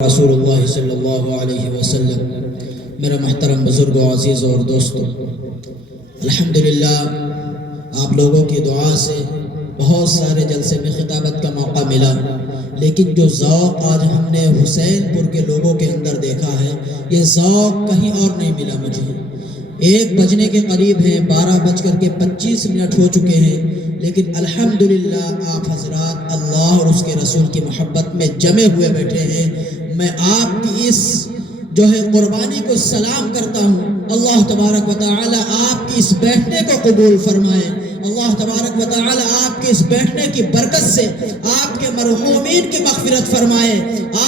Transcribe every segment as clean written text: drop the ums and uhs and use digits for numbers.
رسول اللہ صلی اللہ علیہ وسلم۔ میرا محترم بزرگوں، عزیزوں اور دوستوں، الحمدللہ آپ لوگوں کی دعا سے بہت سارے جلسے میں خطابت کا موقع ملا، لیکن جو ذوق آج ہم نے حسین پور کے لوگوں کے اندر دیکھا ہے، یہ ذوق کہیں اور نہیں ملا مجھے۔ 1 بجنے کے قریب ہیں، 12:25 ہو چکے ہیں، لیکن الحمدللہ آپ حضرات اللہ اور اس کے رسول کی محبت میں جمے ہوئے بیٹھے ہیں۔ میں آپ کی اس قربانی کو سلام کرتا ہوں۔ اللہ تبارک و تعالی آپ کی اس بیٹھنے کو قبول فرمائے۔ اللہ تبارک و تعالی آپ کے اس بیٹھنے کی برکت سے آپ کے مرحومین کی مغفرت فرمائے۔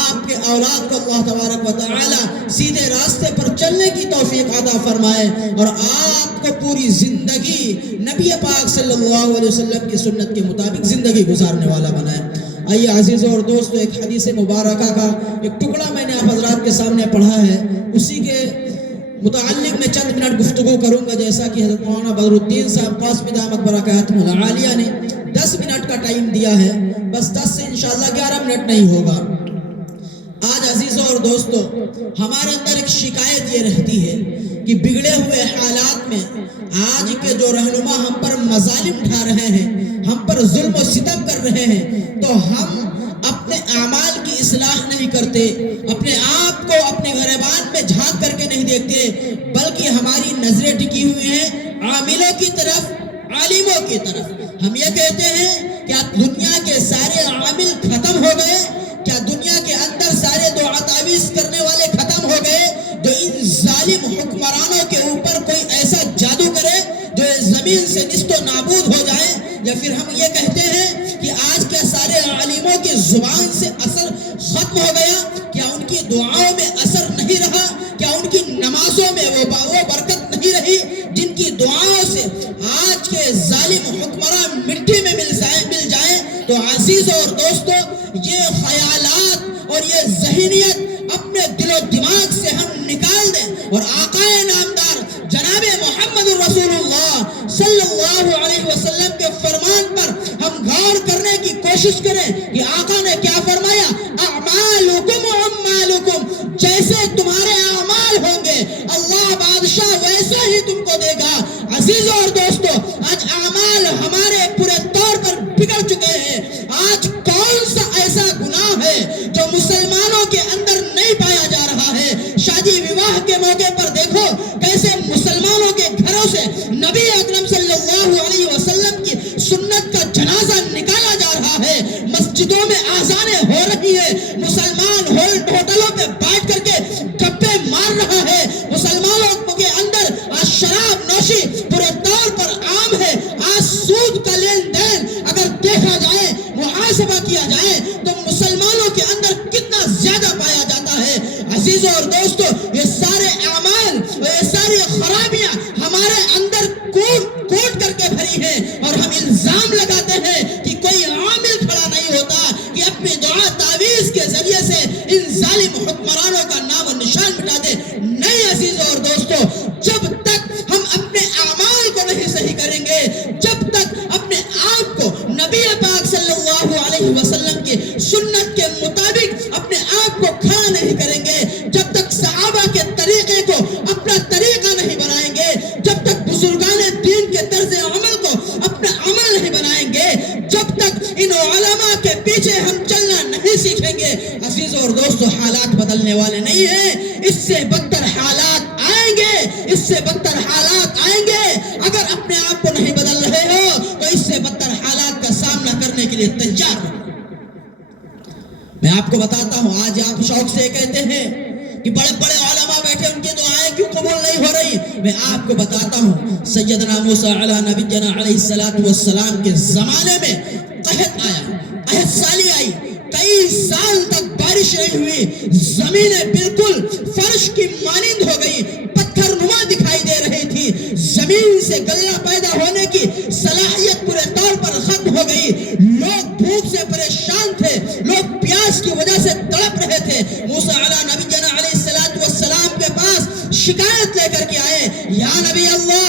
آپ کے اولاد کو اللہ تبارک و تعالی سیدھے راستے پر چلنے کی توفیق عطا فرمائے، اور آپ کو پوری زندگی نبی پاک صلی اللہ علیہ وسلم کی سنت کے مطابق زندگی گزارنے والا بنائے۔ آئیے عزیزوں اور دوستوں، ایک حدیث مبارکہ کا ایک ٹکڑا میں نے آپ حضرات کے سامنے پڑھا ہے، اسی کے متعلق میں چند منٹ گفتگو کروں گا۔ جیسا کہ حضرت مولانا بدر الدین صاحب قاسمی دامت برکاتہم العالیہ نے 10 منٹ کا ٹائم دیا ہے، بس 10 سے انشاءاللہ 11 منٹ نہیں ہوگا۔ آج عزیزوں اور دوستوں، ہمارے اندر ایک شکایت یہ رہتی ہے کہ بگڑے ہوئے حالات میں آج کے جو رہنما ہم پر مظالم ڈھا رہے ہیں، ہم پر ظلم و ستم کر رہے ہیں، تو ہم اپنے اعمال کی اصلاح نہیں کرتے، اپنے آپ کو اپنے گریبان میں جھانک کر کے نہیں دیکھتے، بلکہ ہماری نظریں ٹکی ہوئی ہیں عاملوں کی طرف، عالموں کی طرف۔ ہم یہ کہتے ہیں کیا دنیا کے سارے عامل ختم ہو گئے؟ کیا دنیا کے اندر سارے دعا تعویذ کرنے والے ختم ہو گئے؟ جو ان ظالم حکمرانوں کے اوپر کوئی ایسا جادو کرے جو زمین سے نیست و نابود ہو جائے؟ یا پھر ہم یہ کہتے ہیں کہ آج کے سارے عالموں کی زبان سے اثر ختم ہو گیا؟ کیا ان کی دعاؤں میں اثر نہیں رہا؟ کیا ان کی نمازوں میں وہ برکت نہیں رہی جن کی دعاؤں سے آج کے ظالم حکمران مٹی میں مل جائیں؟ تو عزیزوں اور دوستوں، یہ خیالات اور یہ ذہنیت اپنے دل و دماغ سے ہم نکال دیں، اور آقا نامدار جناب محمد رسول اللہ صلی اللہ علیہ وسلم کے فرمان پر ہم غور کرنے کی کوشش کریں کہ آقا نے کیا فرمایا؟ اعمالکم اعمالکم، جیسے تمہارے اعمال ہوں گے اللہ بادشاہ ویسا ہی تم کو دے گا۔ عزیزوں اور دوستوں، آج اعمال ہمارے پورے طور پر بگڑ چکے ہیں۔ آج کون سا ایسا گناہ ہے جو مسلمانوں کے اندر نہیں پایا جا رہا ہے؟ شادی وواہ کے موقع پر دیکھو کیسے مسلمانوں کے گھروں سے نبی اکرم صلی اللہ علیہ وسلم کی سنت کا جنازہ نکالا جا رہا ہے، مسجدوں میں آذانیں ہو رہی ہے، مسلمان ہوٹلوں پہ بیٹھ کر کے گپے مار رہا ہے، مسلمانوں کے اندر آج شراب نوشی پورے طور پر عام ہے، آج سود کا لین دین اگر دیکھا جائے، محاسبہ کیا جائے تو مسلمانوں کے اندر کتنا زیادہ پایا جاتا ہے۔ عزیزوں اور دوستوں، یہ سارے اعمال اور یہ ساری خرابیاں ہمارے اندر کوٹ کر کے بھری ہیں، اور ہم الزام لگاتے ہیں کہ کوئی عامل کھڑا نہیں ہوتا کہ اپنی دعا تعویذ کے ذریعے سے ان ظالم حکمرانوں کا نام و نشان مٹا دے۔ نہیں عزیزوں اور دوستوں، جب تک ہم اپنے اعمال کو نہیں صحیح کریں گے، جب تک اپنے آپ کو نبی پاک صلی اللہ علیہ وسلم کی سنت کے مطابق اپنے آپ کو کھڑا نہیں کریں گے، جب تک صحابہ کے طریقے کو اپنا طریقہ نہیں بنائیں گے، جب تک بزرگان دین کے طرز عمل کو اپنا عمل نہیں بنائیں گے، جب تک ان علماء کے پیچھے ہم چلنا نہیں سیکھیں گے، عزیزوں اور دوستوں، حالات بدلنے والے نہیں ہیں۔ اس سے بدتر حالات آئیں گے، اس سے بدتر حالات آئیں گے۔ اگر اپنے آپ کو نہیں بدل رہے ہو تو اس سے بدتر حالات کا سامنا کرنے کے لیے تیار ہو۔ میں آپ کو بتاتا ہوں، آج آپ شوق سے کہتے ہیں کہ بڑے بڑے علماء بیٹھے، ان کی دعائیں کیوں قبول نہیں ہو رہی؟ میں آپ کو بتاتا ہوں، سیدنا موسیٰ علیہ نبینا علیہ السلام کے زمانے میں قحط آیا، قحط سالی آئی، کئی سال تک بارش نہیں ہوئی، زمینیں بالکل فرش کی مانند ہو گئی، پتھر نما دکھائی دے رہی تھی، زمین سے غلہ پیدا ہونے کی صلاحیت پورے طور پر ختم ہو گئی، لوگ بھوک سے پریشان تھے، لوگ پیاس کی وجہ سے تڑپ رہے تھے۔ موسیٰ علیہ نبینا علیہ السلام کے پاس شکایت لے کر کے آئے، یا نبی اللہ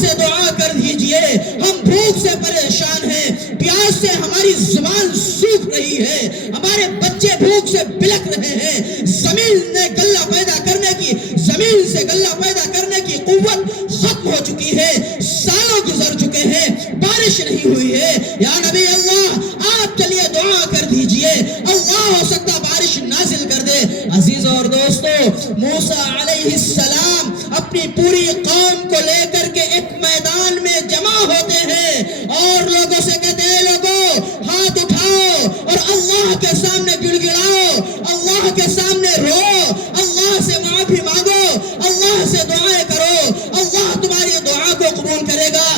سے دعا کر دیجئے، ہم بھوک سے پریشان ہیں، پیاس سے ہماری زبان سوکھ رہی ہے، ہمارے بچے بھوک سے بلک رہے ہیں، زمین نے غلہ پیدا کرنے کی، زمین سے غلہ پیدا کرنے کی قوت ختم ہو چکی ہے، سالوں گزر چکے ہیں، بارش نہیں ہوئی ہے۔ یا نبی اللہ آپ چلیے دعا کر دیجئے، اللہ ہو سکتا بارش نازل کر دے۔ عزیزوں اور دوستو، موسیٰ علیہ السلام اپنی پوری قوم کو لے کر کے ایک میدان میں جمع ہوتے ہیں اور لوگوں سے کہتے ہیں لوگوں ہاتھ اٹھاؤ اور اللہ کے سامنے گڑ گڑاؤ، اللہ کے سامنے رو، اللہ سے معافی مانگو، اللہ سے دعائیں کرو، اللہ تمہاری دعا کو قبول کرے گا،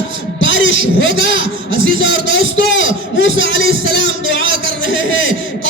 بارش ہوگا۔ عزیزوں اور دوستو، موسیٰ علیہ السلام دعا کر رہے ہیں،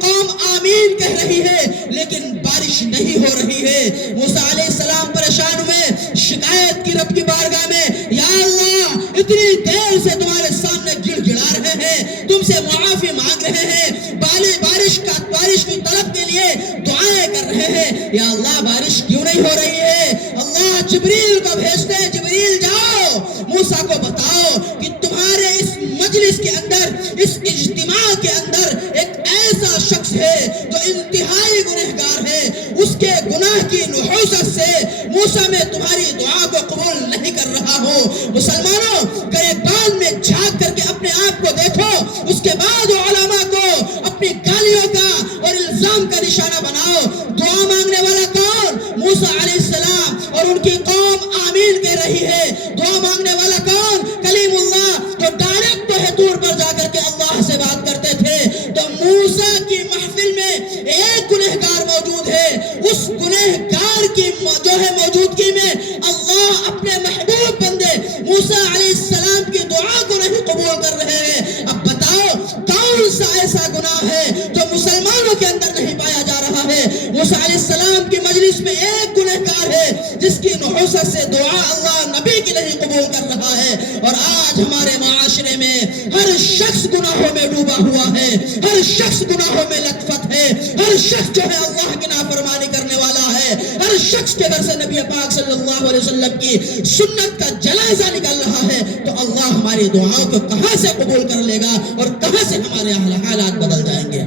قوم آمین کہہ رہی ہے لیکن بارش نہیں ہو رہی ہے۔ موسیٰ علیہ السلام پریشان ہوئے، شکایت کی رب کی بارگاہ میں، یا اللہ اتنی دیر سے تمہارے سامنے گڑ گڑا رہے ہیں، تم سے معافی مانگ رہے ہیں، بارش کی طلب کے لیے دعائیں کر رہے ہیں، یا اللہ بارش کیوں نہیں ہو رہی ہے؟ اللہ جبریل کو بھیجتے ہیں، جبریل جاؤ موسیٰ کو بتاؤ کہ تمہارے اس مجلس کے اندر، اس اجتماع کے اندر ایک ایسا شخص ہے جو انتہائی گنہگار ہے، اس کے گناہ کی نحوست سے موسیٰ میں تمہاری دعا کو قبول نہیں کر رہا ہوں۔ مسلمانوں، گریبان میں جھانک کر کے اپنے آپ کو دیکھو، اس کے بعد علماء کو اپنی گالیوں کا اور الزام کا نشانہ بناؤ۔ دعا مانگنے والا کون؟ موسیٰ علیہ السلام، اور ان کی قوم آمین کہہ رہی ہے۔ دعا مانگنے والا کون؟ کلیم اللہ، جو ڈائریکٹ طور پر جا کر کے اللہ سے بات کرتے تھے۔ تو موسیٰ کی محفل میں ایک گنہگار موجود ہے، اس گنہگار کی جو ہے موجودگی میں اللہ اپنے محبوب بندے موسیٰ علیہ السلام کی دعا کو نہیں قبول کر رہے ہیں۔ اب بتاؤ کون سا ایسا گناہ ہے جو مسلمانوں کے اندر نہیں پایا جا رہا ہے؟ موسیٰ علیہ السلام کی مجلس میں ایک گنہگار ہے جس کی نحوست سے دعا اللہ نبی کی نہیں قبول کر رہا ہے۔ اور آج ہمارے معاشرے میں ہر شخص گناہوں میں ڈوبا ہوا ہے، ہر شخص گناہوں میں لطفت ہے، ہر شخص جو ہے اللہ کی نافرمانی کرنے والا ہے، ہر شخص کے گھر سے نبی پاک صلی اللہ علیہ وسلم کی سنت کا جنازہ نکل رہا ہے۔ تو اللہ ہماری دعاؤں کو کہاں سے قبول کر لے گا اور کہاں سے ہمارے حالات بدل جائیں گے؟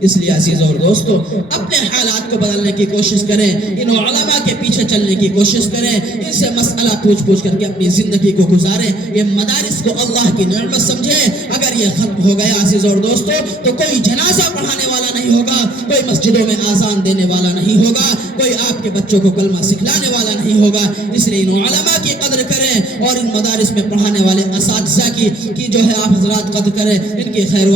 اس لیے عزیزوں اور دوستو، اپنے حالات کو بدلنے کی کوشش کریں، ان علماء کے پیچھے چلنے کی کوشش کریں، ان سے مسئلہ پوچھ کر کے اپنی زندگی کو گزاریں۔ یہ مدارس کو اللہ کی نعمت سمجھیں۔ اگر یہ ختم ہو گیا عزیزوں اور دوستو تو کوئی جنازہ پڑھانے والا نہیں ہوگا، کوئی مسجدوں میں آذان دینے والا نہیں ہوگا، کوئی آپ کے بچوں کو کلمہ سکھلانے والا نہیں ہوگا۔ اس لیے ان علماء کی قدر کریں اور ان مدارس میں پڑھانے والے اساتذہ کی جو ہے آپ حضرات قدر کریں، ان کی خیر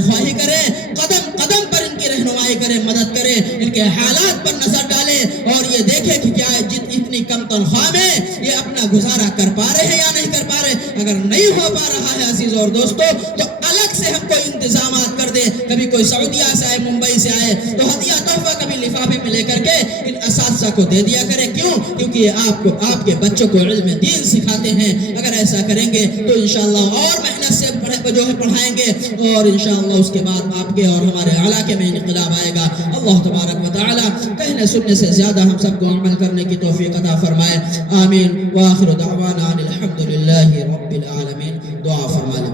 خواہی کریں، قدم قدم پر ان کی رہنمائی کریں، مدد کریں، ان کے حالات پر نظر ڈالیں اور یہ دیکھیں کہ کیا اتنی کم تنخواہ میں یہ اپنا گزارا کر پا رہے ہیں یا نہیں کر پا رہے۔ اگر نہیں ہو پا رہا ہے عزیز اور دوستو تو الگ سے ہم کوئی انتظامات کر دیں، کبھی کوئی سعودیہ سے آئے، ممبئی سے آئے تو ہدیہ تحفہ کبھی لفافے میں لے کر کے ان اساتذہ کو دے دیا کریں۔ کیوں؟ کیونکہ یہ آپ کے بچوں کو علم دین سکھاتے ہیں۔ اگر ایسا کریں گے تو انشاءاللہ اور محنت سے پڑھائیں گے اور انشاءاللہ اس کے بعد آپ کے اور ہمارے علاقے میں انقلاب آئے گا۔ اللہ تبارک و تعالی کہنے سننے سے زیادہ ہم سب کو عمل کرنے کی توفیق عطا فرمائے۔ آمین وآخر دعوانا ان الحمدللہ رب العالمین۔ دعا فرما لیں۔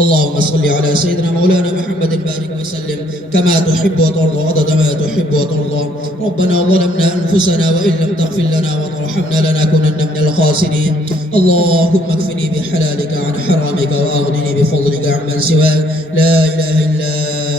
اللهم صل على سيدنا مولانا محمد بارك وسلم كما تحب وترضى عدد ما تحب وترضى. ربنا ظلمنا أنفسنا وإن لم تغفر لنا وترحمنا لنكونن من الخاسرين. اللهم اكفني بحلالك عن حرامك وأغنني بفضلك عمن سواك. لا إله إلا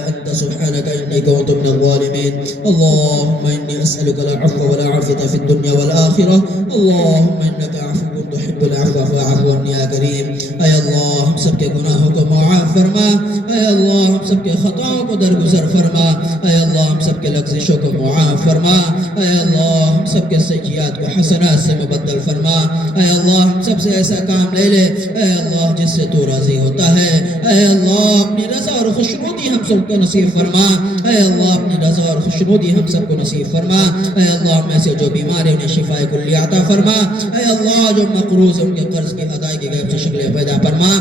أنت سبحانك إني كنت من الظالمين. اللهم إني أسألك العفو والعافية في الدنيا والآخرة. اللهم إنك عفو تحب العفو فاعف عني يا كريم. اے اللہ ہم سب کے گناہوں کو معاف فرما، اے اللہ ہم سب کے خطاؤں کو درگزر فرما، اے اللہ ہم سب کے لغزشوں کو معاف فرما، اے اللہ ہم سب کے سیئات کو حسنات سے مبدل فرما، اے اللہ ہم سب سے ایسا کام لے لے اے اللہ جس سے تو راضی ہوتا ہے، اے اللہ اپنی رضا اور خوشنودی ہم سب کو نصیب فرما، اے اللہ اپنی رضا اور خوشنودی ہم سب کو نصیب فرما، اے اللہ ہم میں سے جو بیمار ہیں انہیں شفاء کلی عطا فرما، اے اللہ جو مقروض ان کے قرض کی ادائیگی غیب سے شکلیں پیدا فرما۔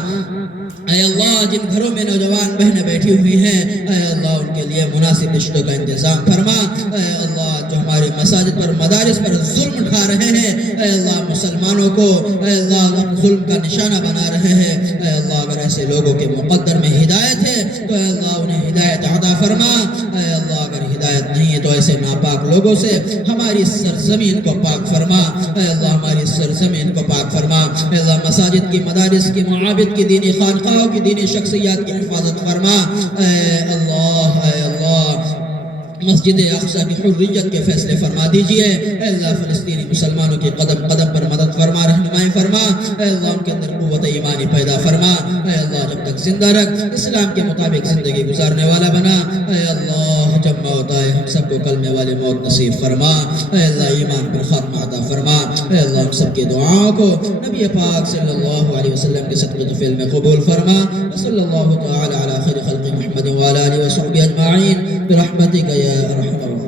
اے اللہ جن گھروں میں نوجوان بہنیں بیٹھی ہوئی ہیں اے اللہ ان کے لیے مناسب رشتوں کا انتظام فرما اے اللہ جو ہمارے مساجد پر مدارس پر ظلم اٹھا رہے ہیں اے اللہ مسلمانوں کو اے اللہ ظلم کا نشانہ بنا رہے ہیں اے اللہ اگر ایسے لوگوں کے مقدر میں ہدایت ہے تو اے اللہ انہیں ہدایت عطا فرما اے اللہ اگر ہدایت نہیں ہے تو ایسے ناپاک لوگوں سے ہماری سرزمین کو پاک فرما اے اللہ ہماری سرزمین کو پاک فرما اے اللہ مساجد کی مدارس کی معابد کی دینی خانقاہوں کی دینی شخصیات کی حفاظت فرما اے اللہ مسجد اقصی کی حریت کے فیصلے فرما دیجئے اے اللہ فلسطینی مسلمانوں کی قدم قدم پر مدد فرما رہنمائی فرما اے اللہ ان کے اندر قوت ایمانی پیدا فرما اے اللہ جب تک زندہ رکھ اسلام کے مطابق زندگی گزارنے والا بنا اے اللہ جب موت آئے ہم سب کو کلمے والی موت نصیب فرما اے اللہ ایمان پر خاتمہ عطا فرما اے اللہ ہم سب کی دعاؤں کو نبی پاک صلی اللہ علیہ وسلم کے صدقے طفیل میں قبول فرما صلی اللہ تعالی علی خیر خلق محمد وعلی آلہ وصحبہ اجمعین برحمتک یا ارحم الراحمین.